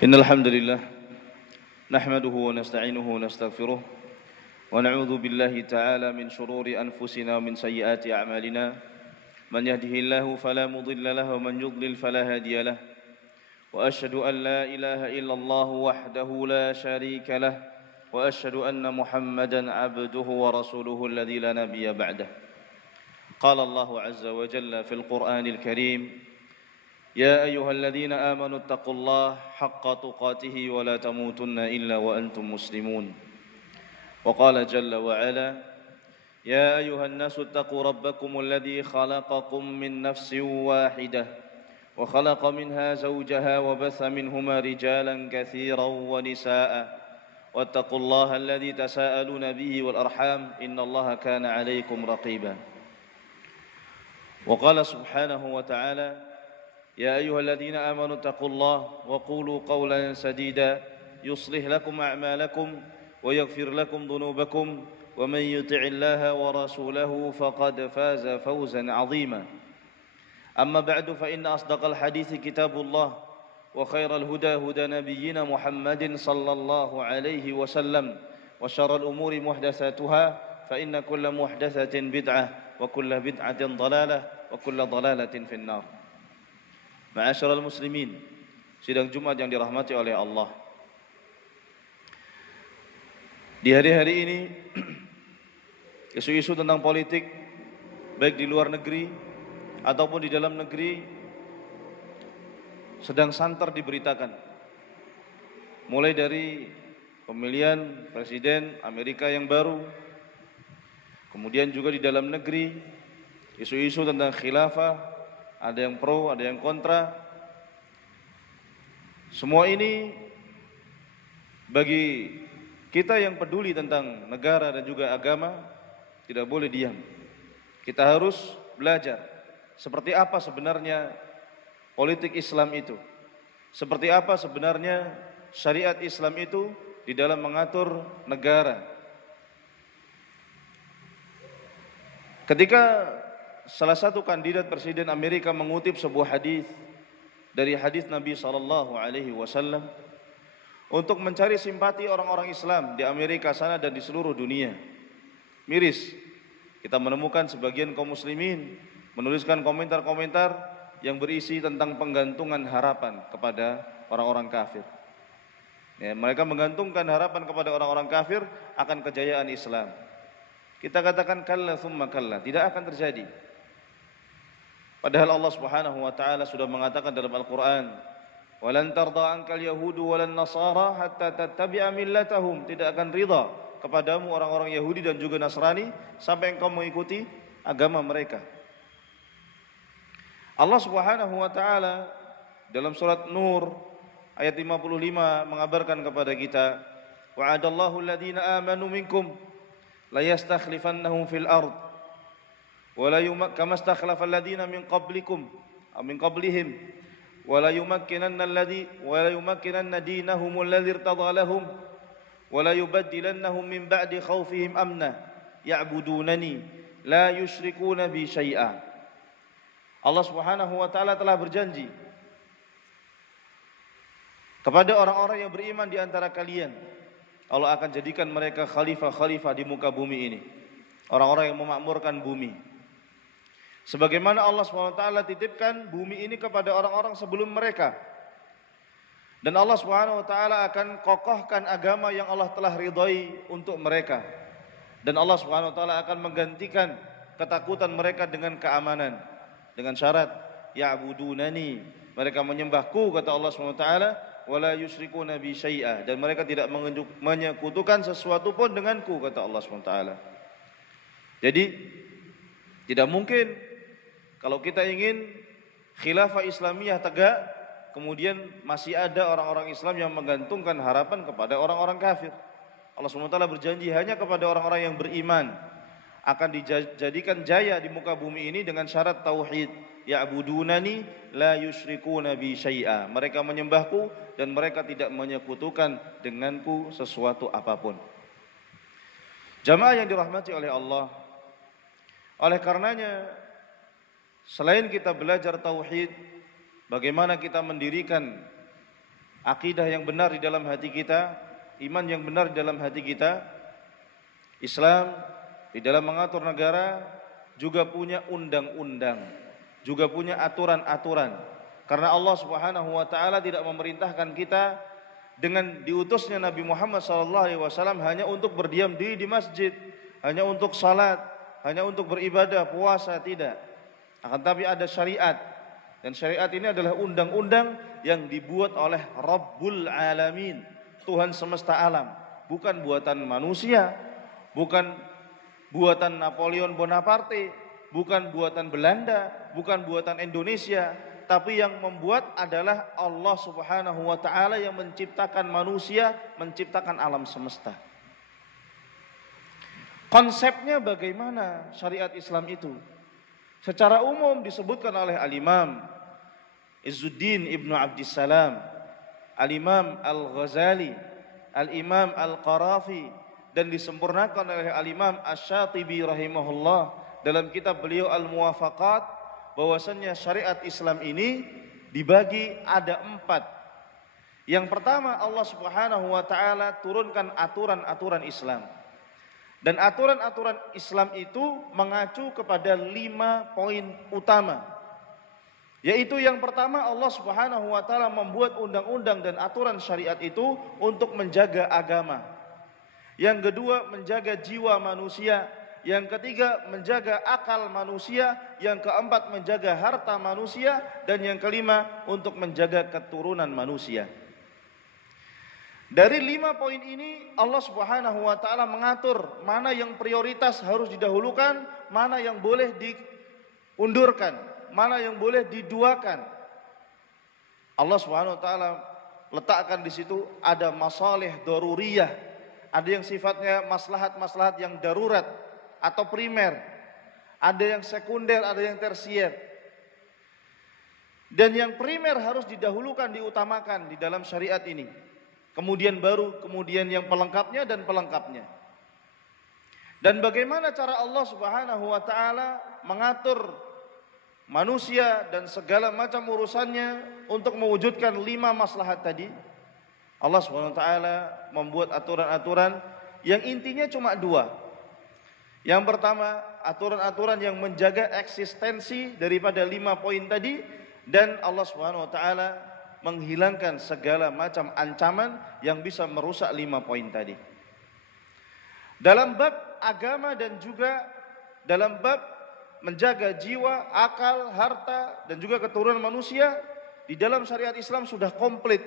إن الحمد لله نحمده ونستعينه ونستغفره ونعوذ بالله تعالى من شرور أنفسنا ومن سيئات أعمالنا من يهده الله فلا مضل له ومن يضلل فلا هادي له وأشهد أن لا إله إلا الله وحده لا شريك له وأشهد أن محمدا عبده ورسوله الذي لا نبي بعده. قال الله عز وجل في القرآن الكريم: يا أيها الذين آمنوا اتقوا الله حق تقاته ولا تموتن إلا وأنتم مسلمون. وقال جل وعلا: يا أيها الناس اتقوا ربكم الذي خلقكم من نفس واحدة وخلق منها زوجها وبث منهما رجالا كثيرا ونساء واتقوا الله الذي تساءلون به والأرحام إن الله كان عليكم رقيبا. وقال سبحانه وتعالى: يا أيها الذين آمنوا اتقوا الله وقولوا قولا سديدا يصلح لكم أعمالكم ويغفر لكم ذنوبكم ومن يطع الله ورسوله فقد فاز فوزا عظيما. أما بعد فإن أصدق الحديث كتاب الله وخير الهدى هدى نبينا محمد صلى الله عليه وسلم وشر الأمور محدثاتها فإن كل محدثة بدعة وكل بدعة ضلالة وكل ضلالة في النار. Ma'asyiral muslimin, sidang Jumat yang dirahmati oleh Allah. Di hari-hari ini isu-isu tentang politik baik di luar negeri ataupun di dalam negeri sedang santer diberitakan. Mulai dari pemilihan presiden Amerika yang baru, kemudian juga di dalam negeri isu-isu tentang khilafah, ada yang pro, ada yang kontra. Semua ini bagi kita yang peduli tentang negara dan juga agama tidak boleh diam. Kita harus belajar seperti apa sebenarnya politik Islam itu, seperti apa sebenarnya syariat Islam itu di dalam mengatur negara. Ketika salah satu kandidat presiden Amerika mengutip sebuah hadis dari hadis Nabi SAW untuk mencari simpati orang-orang Islam di Amerika sana dan di seluruh dunia. Miris, kita menemukan sebagian kaum muslimin menuliskan komentar-komentar yang berisi tentang penggantungan harapan kepada orang-orang kafir. Ya, mereka menggantungkan harapan kepada orang-orang kafir akan kejayaan Islam. Kita katakan kalla thumma kalla, tidak akan terjadi. Padahal Allah Subhanahu wa taala sudah mengatakan dalam Al-Qur'an, "Walan tarda ankal yahudu walan nasara hatta tattabi'a millatahum." Tidak akan ridha kepadamu orang-orang Yahudi dan juga Nasrani sampai engkau mengikuti agama mereka. Allah Subhanahu wa taala dalam surat Nur ayat 55 mengabarkan kepada kita, "Wa'adallahu alladhina amanu minkum la yastakhlifannahum fil ardh كما استخلف الذين من قبلكم أو من قبلهم ولا يمكنن دينهم الذي ارتضى لهم ولا يبدلنهم من بعد خوفهم أمنا يعبدونني لا يشركون بي شيئا." Allah Subhanahu wa taala telah berjanji kepada orang-orang yang beriman di antara kalian, Allah akan jadikan mereka khalifah-khalifah di muka bumi ini, orang-orang yang memakmurkan bumi. Sebagaimana Allah SWT titipkan bumi ini kepada orang-orang sebelum mereka. Dan Allah SWT akan kokohkan agama yang Allah telah ridhai untuk mereka. Dan Allah SWT akan menggantikan ketakutan mereka dengan keamanan. Dengan syarat, ya'budunani, mereka menyembahku, kata Allah SWT, wala yusyrikuna bi syai'a, dan mereka tidak menyekutukan sesuatu pun denganku, kata Allah SWT. Jadi tidak mungkin kalau kita ingin khilafah Islamiyah tegak, kemudian masih ada orang-orang Islam yang menggantungkan harapan kepada orang-orang kafir. Allah SWT berjanji hanya kepada orang-orang yang beriman akan dijadikan jaya di muka bumi ini dengan syarat tauhid. Ya'budunani la yusyrikuna bi syai'a. Mereka menyembahku dan mereka tidak menyekutukan denganku sesuatu apapun. Jamaah yang dirahmati oleh Allah, oleh karenanya selain kita belajar tauhid, bagaimana kita mendirikan akidah yang benar di dalam hati kita, iman yang benar di dalam hati kita. Islam di dalam mengatur negara juga punya undang-undang, juga punya aturan-aturan. Karena Allah Subhanahu wa taala tidak memerintahkan kita dengan diutusnya Nabi Muhammad SAW hanya untuk berdiam diri di masjid, hanya untuk salat, hanya untuk beribadah, puasa, tidak. Akan tapi ada syariat, dan syariat ini adalah undang-undang yang dibuat oleh Rabbul Alamin, Tuhan semesta alam, bukan buatan manusia, bukan buatan Napoleon Bonaparte, bukan buatan Belanda, bukan buatan Indonesia, tapi yang membuat adalah Allah Subhanahu wa taala yang menciptakan manusia, menciptakan alam semesta. Konsepnya bagaimana syariat Islam itu? Secara umum disebutkan oleh Al-Imam Izzuddin Ibnu Abdissalam, Al-Imam Al-Ghazali, Al-Imam Al-Qarafi, dan disempurnakan oleh Al-Imam Asy-Syatibi rahimahullah dalam kitab beliau Al-Muwafaqat, bahwasannya syariat Islam ini dibagi ada 4. Yang pertama, Allah Subhanahu wa taala turunkan aturan-aturan Islam. Dan aturan-aturan Islam itu mengacu kepada 5 poin utama. Yaitu yang pertama, Allah Subhanahu wa taala membuat undang-undang dan aturan syariat itu untuk menjaga agama. Yang kedua, menjaga jiwa manusia. Yang ketiga, menjaga akal manusia. Yang keempat, menjaga harta manusia. Dan yang kelima, untuk menjaga keturunan manusia. Dari 5 poin ini, Allah Subhanahu wa taala mengatur mana yang prioritas harus didahulukan, mana yang boleh diundurkan, mana yang boleh diduakan. Allah Subhanahu wa taala letakkan di situ ada masalih daruriyah, ada yang sifatnya maslahat-maslahat yang darurat atau primer, ada yang sekunder, ada yang tersier. Dan yang primer harus didahulukan, diutamakan di dalam syariat ini. Kemudian yang pelengkapnya dan pelengkapnya. Dan bagaimana cara Allah Subhanahu wa taala mengatur manusia dan segala macam urusannya untuk mewujudkan 5 maslahat tadi? Allah Subhanahu wa taala membuat aturan-aturan yang intinya cuma 2. Yang pertama, aturan-aturan yang menjaga eksistensi daripada 5 poin tadi, dan Allah Subhanahu wa taala menghilangkan segala macam ancaman yang bisa merusak 5 poin tadi. Dalam bab agama dan juga dalam bab menjaga jiwa, akal, harta dan juga keturunan manusia, di dalam syariat Islam sudah komplit.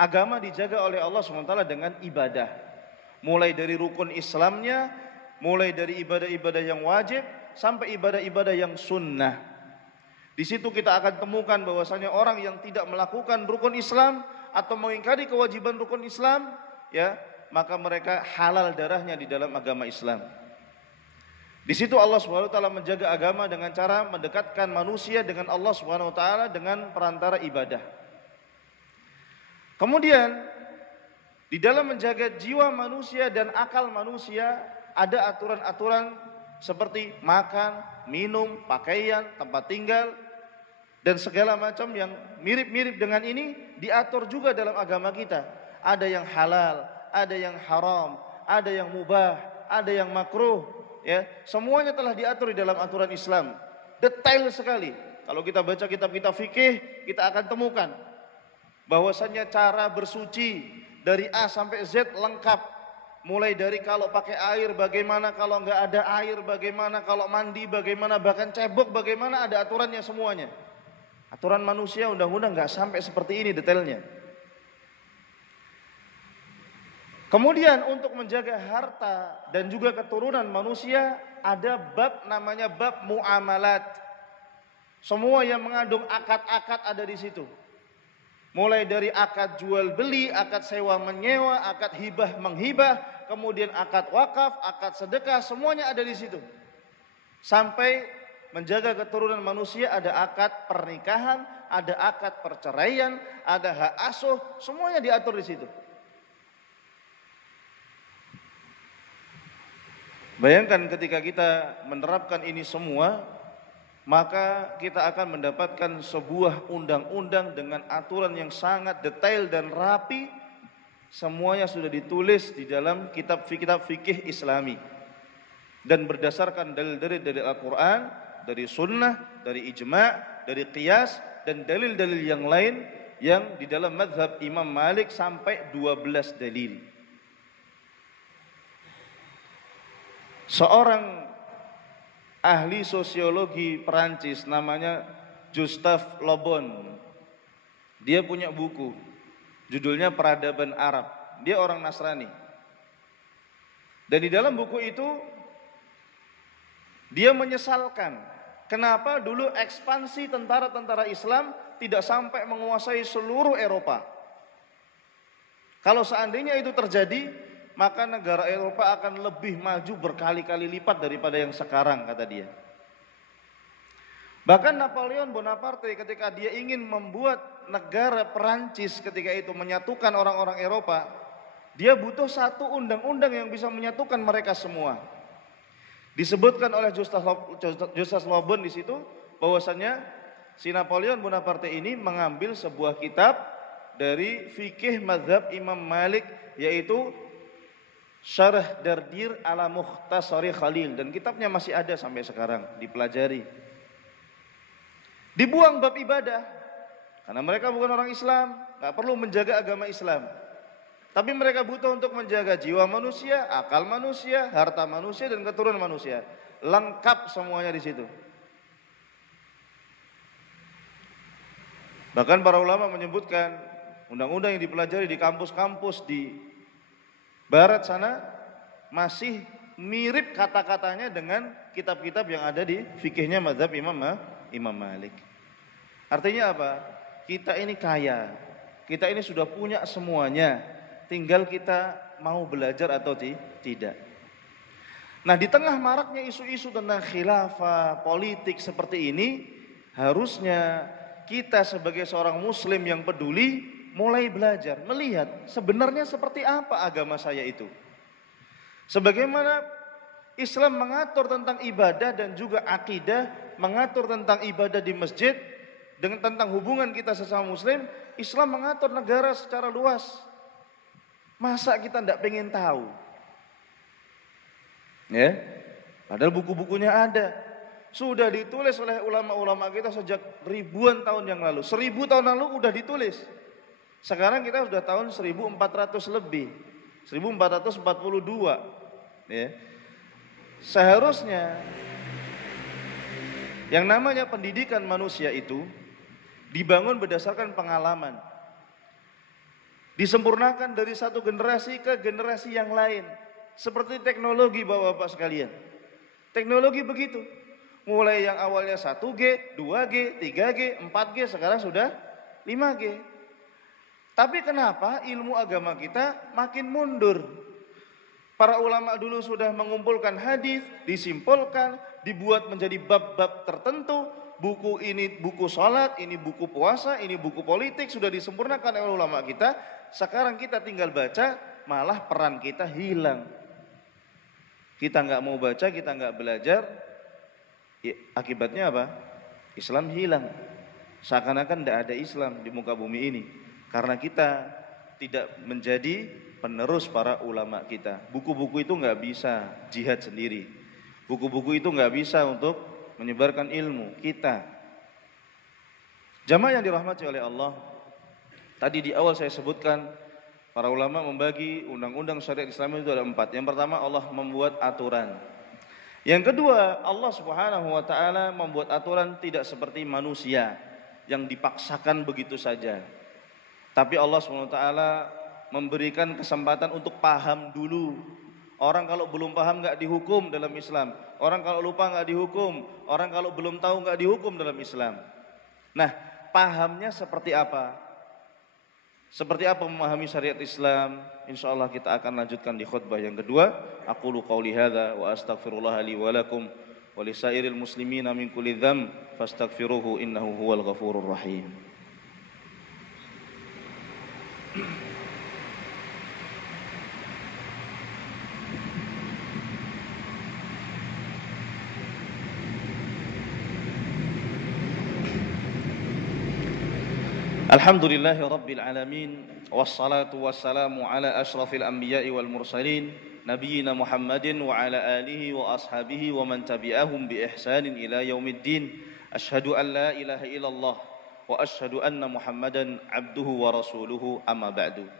Agama dijaga oleh Allah Subhanahu wa taala dengan ibadah. Mulai dari rukun Islamnya, mulai dari ibadah-ibadah yang wajib sampai ibadah-ibadah yang sunnah. Di situ kita akan temukan bahwasanya orang yang tidak melakukan rukun Islam atau mengingkari kewajiban rukun Islam, ya, maka mereka halal darahnya di dalam agama Islam. Di situ Allah Subhanahu wa taala menjaga agama dengan cara mendekatkan manusia dengan Allah Subhanahu wa taala dengan perantara ibadah. Kemudian di dalam menjaga jiwa manusia dan akal manusia ada aturan-aturan seperti makan, minum, pakaian, tempat tinggal, dan segala macam yang mirip-mirip dengan ini diatur juga dalam agama kita. Ada yang halal, ada yang haram, ada yang mubah, ada yang makruh, ya. Semuanya telah diatur di dalam aturan Islam. Detail sekali. Kalau kita baca kitab-kitab fikih, kita akan temukan bahwasannya cara bersuci dari A sampai Z lengkap. Mulai dari kalau pakai air bagaimana, kalau enggak ada air bagaimana, kalau mandi bagaimana, bahkan cebok bagaimana, ada aturannya semuanya. Aturan manusia undang-undang enggak sampai seperti ini detailnya. Kemudian untuk menjaga harta dan juga keturunan manusia ada bab namanya bab muamalat. Semua yang mengandung akad-akad ada di situ. Mulai dari akad jual beli, akad sewa menyewa, akad hibah menghibah, kemudian akad wakaf, akad sedekah, semuanya ada di situ. Sampai menjaga keturunan manusia ada akad pernikahan, ada akad perceraian, ada hak asuh, semuanya diatur di situ. Bayangkan ketika kita menerapkan ini semua, maka kita akan mendapatkan sebuah undang-undang dengan aturan yang sangat detail dan rapi. Semuanya sudah ditulis di dalam kitab-kitab fikih Islami dan berdasarkan dalil-dalil dari Al-Quran, dari Sunnah, dari Ijma', dari Qiyas, dan dalil-dalil yang lain yang di dalam mazhab Imam Malik sampai 12 dalil. Seorang ahli sosiologi Perancis namanya Gustave Le Bon, dia punya buku judulnya Peradaban Arab. Dia orang Nasrani. Dan di dalam buku itu dia menyesalkan kenapa dulu ekspansi tentara-tentara Islam tidak sampai menguasai seluruh Eropa. Kalau seandainya itu terjadi, maka negara Eropa akan lebih maju berkali-kali lipat daripada yang sekarang, kata dia. Bahkan Napoleon Bonaparte ketika dia ingin membuat negara Perancis ketika itu menyatukan orang-orang Eropa, dia butuh satu undang-undang yang bisa menyatukan mereka semua. Disebutkan oleh Gustave Le Bon di situ bahwasanya si Napoleon Bonaparte ini mengambil sebuah kitab dari fikih mazhab Imam Malik, yaitu Syarh Dardir ala Mukhtasari Khalil, dan kitabnya masih ada sampai sekarang dipelajari. Dibuang bab ibadah karena mereka bukan orang Islam, gak perlu menjaga agama Islam. Tapi mereka butuh untuk menjaga jiwa manusia, akal manusia, harta manusia, dan keturunan manusia. Lengkap semuanya di situ. Bahkan para ulama menyebutkan undang-undang yang dipelajari di kampus-kampus di barat sana masih mirip kata-katanya dengan kitab-kitab yang ada di fikihnya mazhab Imam Malik. Artinya apa? Kita ini kaya, kita ini sudah punya semuanya, tinggal kita mau belajar atau tidak. Nah, di tengah maraknya isu-isu tentang khilafah, politik seperti ini, harusnya kita sebagai seorang muslim yang peduli mulai belajar, melihat sebenarnya seperti apa agama saya itu. Sebagaimana Islam mengatur tentang ibadah dan juga akidah, mengatur tentang ibadah di masjid, dengan tentang hubungan kita sesama muslim, Islam mengatur negara secara luas. Masa kita tidak pengen tahu? Ya, padahal buku-bukunya ada. Sudah ditulis oleh ulama-ulama kita sejak ribuan tahun yang lalu. 1000 tahun lalu udah ditulis. Sekarang kita sudah tahun 1400 lebih. 1442. Ya. Seharusnya yang namanya pendidikan manusia itu dibangun berdasarkan pengalaman. Disempurnakan dari satu generasi ke generasi yang lain. Seperti teknologi Bapak-bapak sekalian. Teknologi begitu. Mulai yang awalnya 1G, 2G, 3G, 4G, sekarang sudah 5G. Tapi kenapa ilmu agama kita makin mundur? Para ulama dulu sudah mengumpulkan hadis, disimpulkan, dibuat menjadi bab-bab tertentu. Buku ini buku salat, ini buku puasa, ini buku politik, sudah disempurnakan oleh ulama kita. Sekarang kita tinggal baca, malah peran kita hilang. Kita nggak mau baca, kita nggak belajar, ya, akibatnya apa? Islam hilang. Seakan-akan tidak ada Islam di muka bumi ini, karena kita tidak menjadi penerus para ulama kita. Buku-buku itu nggak bisa jihad sendiri. Buku-buku itu nggak bisa untuk menyebarkan ilmu kita. Jamaah yang dirahmati oleh Allah, tadi di awal saya sebutkan para ulama membagi undang-undang syariat Islam itu ada 4. Yang pertama, Allah membuat aturan. Yang kedua, Allah Subhanahu wa taala membuat aturan tidak seperti manusia yang dipaksakan begitu saja. Tapi Allah Subhanahu wa taala memberikan kesempatan untuk paham dulu. Orang kalau belum paham nggak dihukum dalam Islam. Orang kalau lupa nggak dihukum. Orang kalau belum tahu nggak dihukum dalam Islam. Nah, pahamnya seperti apa? Seperti apa memahami syariat Islam? Insyaallah kita akan lanjutkan di khutbah yang kedua. Aqulu qauli hadza wa astaghfirullah li wa lakum wa lisairil muslimina min kulli dzamb fastaghfiruhu innahu huwal ghafurur rahim. Alhamdulillahi Rabbil Alamin. Wassalatu wassalamu ala ashrafil anbiya'i wal mursalin Nabiyyina Muhammadin wa ala alihi wa ashabihi wa man tabi'ahum bi ihsanin ila yaumiddin. Ashhadu an la ilaha illallah wa ashhadu anna Muhammadan abduhu wa rasuluhu, amma ba'du.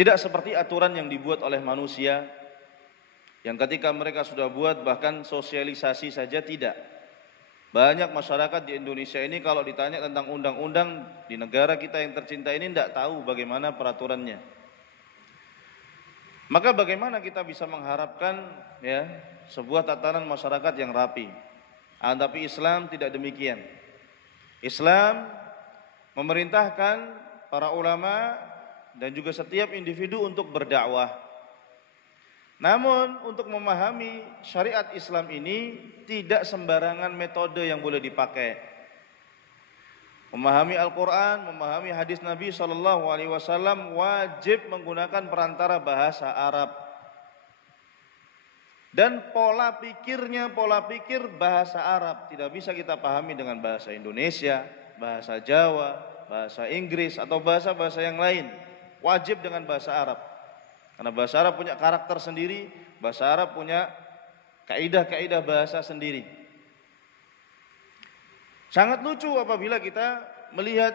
Tidak seperti aturan yang dibuat oleh manusia, yang ketika mereka sudah buat bahkan sosialisasi saja tidak. Banyak masyarakat di Indonesia ini kalau ditanya tentang undang-undang di negara kita yang tercinta ini tidak tahu bagaimana peraturannya. Maka bagaimana kita bisa mengharapkan sebuah tatanan masyarakat yang rapi? Tapi Islam tidak demikian. Islam memerintahkan para ulama dan juga setiap individu untuk berdakwah. Namun untuk memahami syariat Islam ini tidak sembarangan metode yang boleh dipakai. Memahami Al-Quran, memahami hadis Nabi SAW wajib menggunakan perantara bahasa Arab. Dan pola pikir bahasa Arab. Tidak bisa kita pahami dengan bahasa Indonesia, bahasa Jawa, bahasa Inggris atau bahasa-bahasa yang lain. Wajib dengan bahasa Arab. Karena bahasa Arab punya karakter sendiri, bahasa Arab punya kaidah-kaidah bahasa sendiri. Sangat lucu apabila kita melihat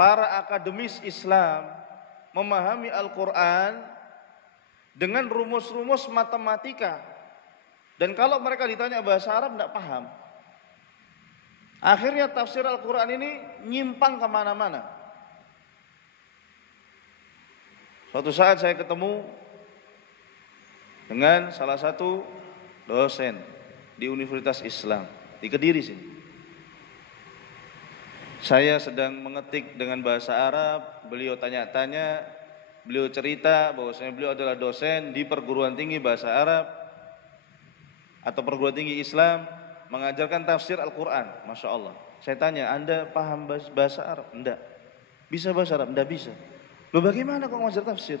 para akademis Islam memahami Al-Quran dengan rumus-rumus matematika. Dan kalau mereka ditanya bahasa Arab tidak paham. Akhirnya tafsir Al-Quran ini nyimpang kemana-mana. Suatu saat saya ketemu dengan salah satu dosen di Universitas Islam di Kediri sini. Saya sedang mengetik dengan bahasa Arab, beliau tanya-tanya, beliau cerita bahwasanya beliau adalah dosen di perguruan tinggi bahasa Arab atau perguruan tinggi Islam, mengajarkan tafsir Al-Quran. Masya Allah. Saya tanya, Anda paham bahasa Arab? Enggak. Bisa bahasa Arab? Enggak bisa. Loh bagaimana kok ngajar tafsir?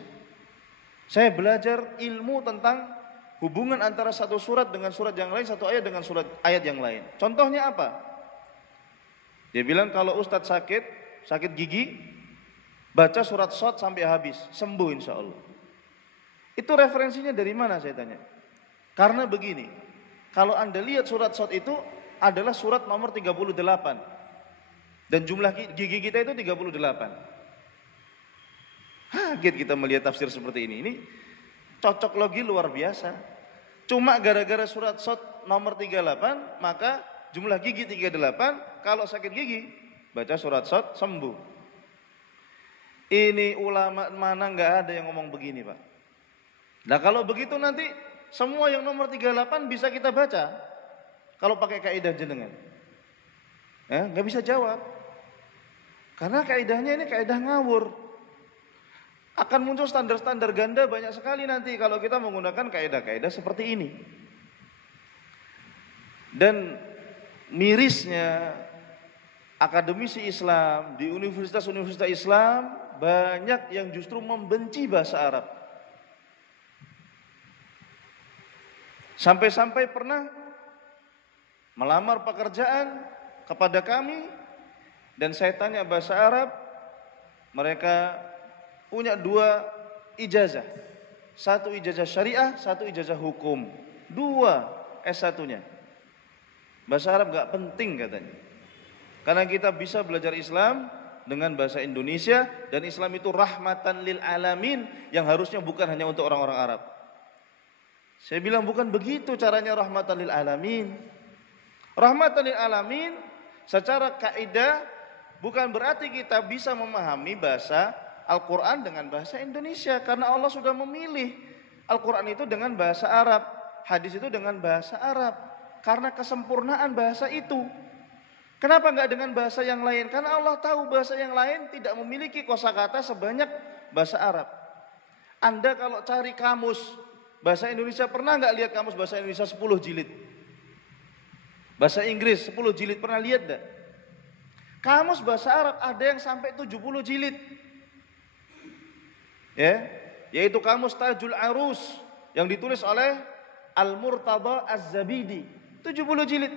Saya belajar ilmu tentang hubungan antara satu surat dengan surat yang lain, satu ayat dengan ayat yang lain. Contohnya apa? Dia bilang kalau Ustadz sakit gigi, baca surat Shad sampai habis, sembuh insya Allah. Itu referensinya dari mana saya tanya? Karena begini, kalau Anda lihat surat Shad itu adalah surat nomor 38. Dan jumlah gigi kita itu 38. Kaget kita melihat tafsir seperti ini. Ini cocok logi luar biasa. Cuma gara-gara surat Shad nomor 38, maka jumlah gigi 38, kalau sakit gigi baca surat Shad sembuh. Ini ulama mana nggak ada yang ngomong begini, Pak. Nah kalau begitu nanti semua yang nomor 38 bisa kita baca. Kalau pakai kaidah jenengan, nggak bisa jawab. Karena kaidahnya ini kaidah ngawur. Akan muncul standar-standar ganda banyak sekali nanti kalau kita menggunakan kaidah-kaidah seperti ini. Dan mirisnya akademisi Islam di universitas-universitas Islam banyak yang justru membenci bahasa Arab. Sampai-sampai pernah melamar pekerjaan kepada kami dan saya tanya bahasa Arab, mereka punya 2 ijazah. 1 ijazah syariah, 1 ijazah hukum. 2 S1-nya. Bahasa Arab gak penting katanya. Karena kita bisa belajar Islam dengan bahasa Indonesia dan Islam itu rahmatan lil alamin yang harusnya bukan hanya untuk orang-orang Arab. Saya bilang bukan begitu caranya rahmatan lil alamin. Rahmatan lil alamin secara kaidah bukan berarti kita bisa memahami bahasa Al-Quran dengan bahasa Indonesia. Karena Allah sudah memilih Al-Quran itu dengan bahasa Arab, hadis itu dengan bahasa Arab. Karena kesempurnaan bahasa itu. Kenapa enggak dengan bahasa yang lain? Karena Allah tahu bahasa yang lain tidak memiliki kosakata sebanyak bahasa Arab. Anda kalau cari kamus bahasa Indonesia, pernah enggak lihat kamus bahasa Indonesia 10 jilid? Bahasa Inggris 10 jilid, pernah lihat enggak? Kamus bahasa Arab ada yang sampai 70 jilid. Yaitu kamus Tajul Arus yang ditulis oleh Al-Murtada Az-Zabidi, 70 jilid.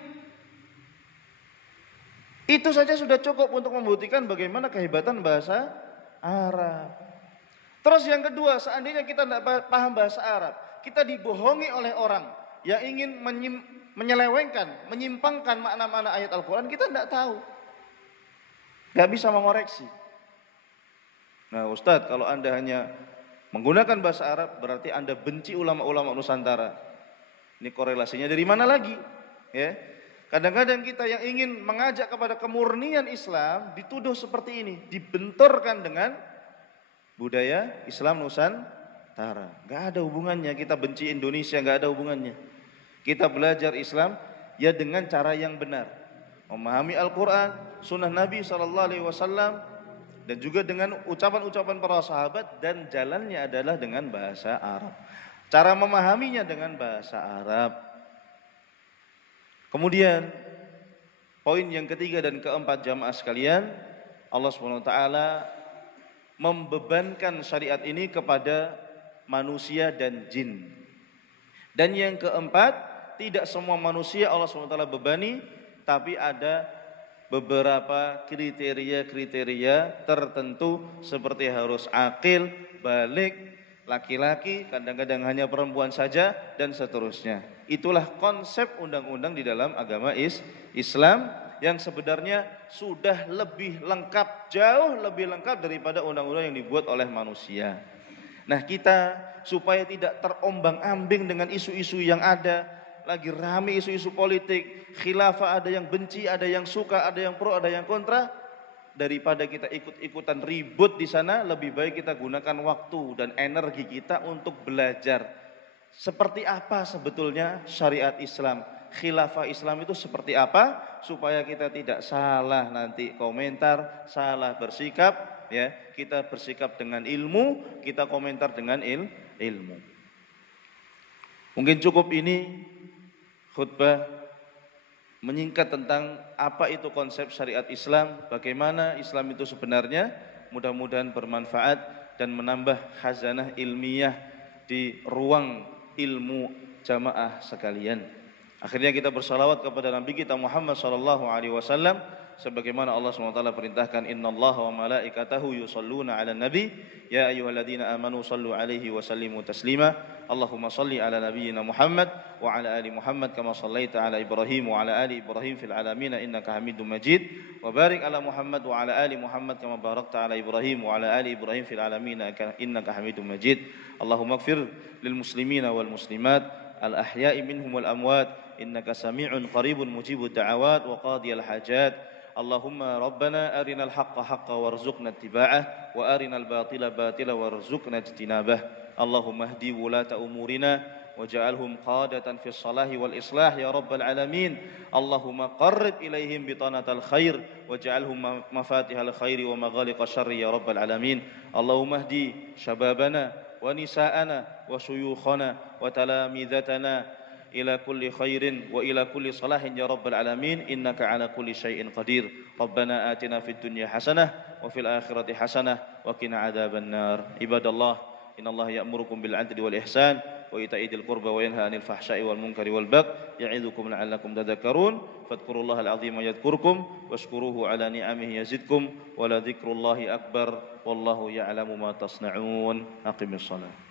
Itu saja sudah cukup untuk membuktikan bagaimana kehebatan bahasa Arab. Terus yang kedua, seandainya kita tidak paham bahasa Arab, kita dibohongi oleh orang yang ingin menyelewengkan, menyimpangkan makna-makna ayat Al-Quran, kita tidak tahu, nggak bisa mengoreksi. Nah Ustadz, kalau Anda hanya menggunakan bahasa Arab, berarti Anda benci ulama-ulama Nusantara. Ini korelasinya dari mana lagi? Ya, kadang-kadang kita yang ingin mengajak kepada kemurnian Islam dituduh seperti ini, dibenturkan dengan budaya Islam Nusantara. Gak ada hubungannya. Kita benci Indonesia, gak ada hubungannya. Kita belajar Islam ya dengan cara yang benar, memahami Al-Quran, Sunnah Nabi SAW, dan juga dengan ucapan-ucapan para sahabat, dan jalannya adalah dengan bahasa Arab. Cara memahaminya dengan bahasa Arab. Kemudian poin yang ketiga dan keempat jamaah sekalian, Allah SWT membebankan syariat ini kepada manusia dan jin. Dan yang keempat, tidak semua manusia Allah SWT bebani, tapi ada beberapa kriteria-kriteria tertentu seperti harus akil, balik, laki-laki, kadang-kadang hanya perempuan saja, dan seterusnya. Itulah konsep undang-undang di dalam agama Islam yang sebenarnya sudah lebih lengkap, jauh lebih lengkap daripada undang-undang yang dibuat oleh manusia. Nah kita supaya tidak terombang-ambing dengan isu-isu yang ada, lagi rame isu-isu politik, khilafah, ada yang benci, ada yang suka, ada yang pro, ada yang kontra. Daripada kita ikut-ikutan ribut di sana, lebih baik kita gunakan waktu dan energi kita untuk belajar seperti apa sebetulnya syariat Islam, khilafah Islam itu seperti apa, supaya kita tidak salah nanti komentar, salah bersikap, ya. Kita bersikap dengan ilmu, kita komentar dengan ilmu. Mungkin cukup ini khutbah menyingkat tentang apa itu konsep syariat Islam, bagaimana Islam itu sebenarnya. Mudah-mudahan bermanfaat dan menambah khazanah ilmiah di ruang ilmu jamaah sekalian. Akhirnya kita bersalawat kepada Nabi kita Muhammad SAW, sebagaimana Allah SWT perintahkan, innallaha wa malaikatahu yusalluna ala nabi ya ayyuhalladzina amanu sallu alaihi wa sallimu taslima. Allahumma salli ala nabiyyina Muhammad wa ala ali Muhammad kama sallaita ala Ibrahim wa ala ali Ibrahim fil alamin innaka Hamidum Majid, wa barik ala Muhammad wa ala ali Muhammad kama barakta ala Ibrahim wa ala ali Ibrahim fil alamin innaka Hamidum Majid. Allahumma ighfir lil muslimina wal muslimat al ahya'i minhum wal amwat innaka sami'un qaribun mujibud da'awat wa qadiyal hajat. Allahumma rabbana arinal haqqa haqqa warzuqna ittiba'ah wa arinal batila batila warzuqna ijtinabah. Allahumma hdi wulata umurina waj'alhum qadatan fis salahi wal islah ya rabbal alamin. Allahumma qarrib ilaihim bitanatal khair waj'alhum mafatihal khairi wa maghaliqash syarri ya rabbal alamin. Allahumma hdi syababana wa nisa'ana wa syuyukhana wa talamidhatana ila kulli khairin wa ila kulli salahin ya rabbal alamin innaka ala kulli syai'in qadir. Rabbana atina fid dunya hasanah wa fil akhirati hasanah wa qina adzabannar. Ibadallah, innallaha ya'murukum bil 'adli wal ihsan wa ita'i dzil qurba wa yanha 'anil fahsya'i wal munkari wal baghi ya'idukum la'allakum tadhakkarun. Fadhkurullahal 'azima yadhkurkum washkuruhu 'ala ni'amihi yazidkum wa la dzikrullahi akbar wallahu ya'lamu ma tasna'un. Aqimis shalah.